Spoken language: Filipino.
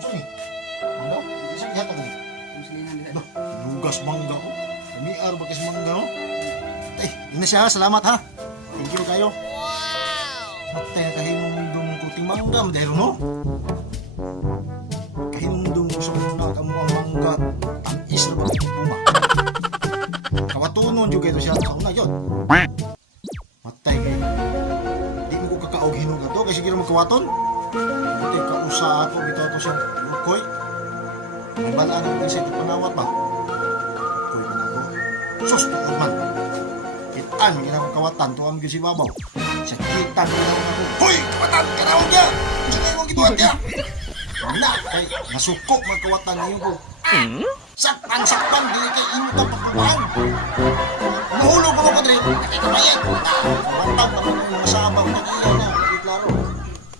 Sorry. Mangga? Sige, hata mo. Lugas mangga ko. Miar ba kasi mangga ko? Ay, ina siya, salamat ha. Thank you kayo. Matay, kahinundong ko timangga, madahil no? Kahinundong ko sa muna ka mo ang mangga. Tamis na ba ito puma? Kawatunon juga ito siya. Kauna yun. Matay kayo. Di mo ko kakaog hinuga to. Kasi gira magkawaton. Buti ka usa ako. Bitaw to siya. Lukoy. May balaan ang isa ito panawat ba? Lukoy man ako. Sus, tuod man. Kitaan, may ginawang kawatan. Tuwang si Babaw. Sa kitan, may ginawang ako. Hoy, kawatan! Kanawag niya! Sige mong gibuhat niya! Wala, kay nasuko magkawatan ngayon ko. Sakpan, dili kay imutang pagpumaan. Mahulog ko mo ko, Dre. Nakikabayan. Bantang pa rin yung mga sabang mag-iyaw na. Hindi klaro.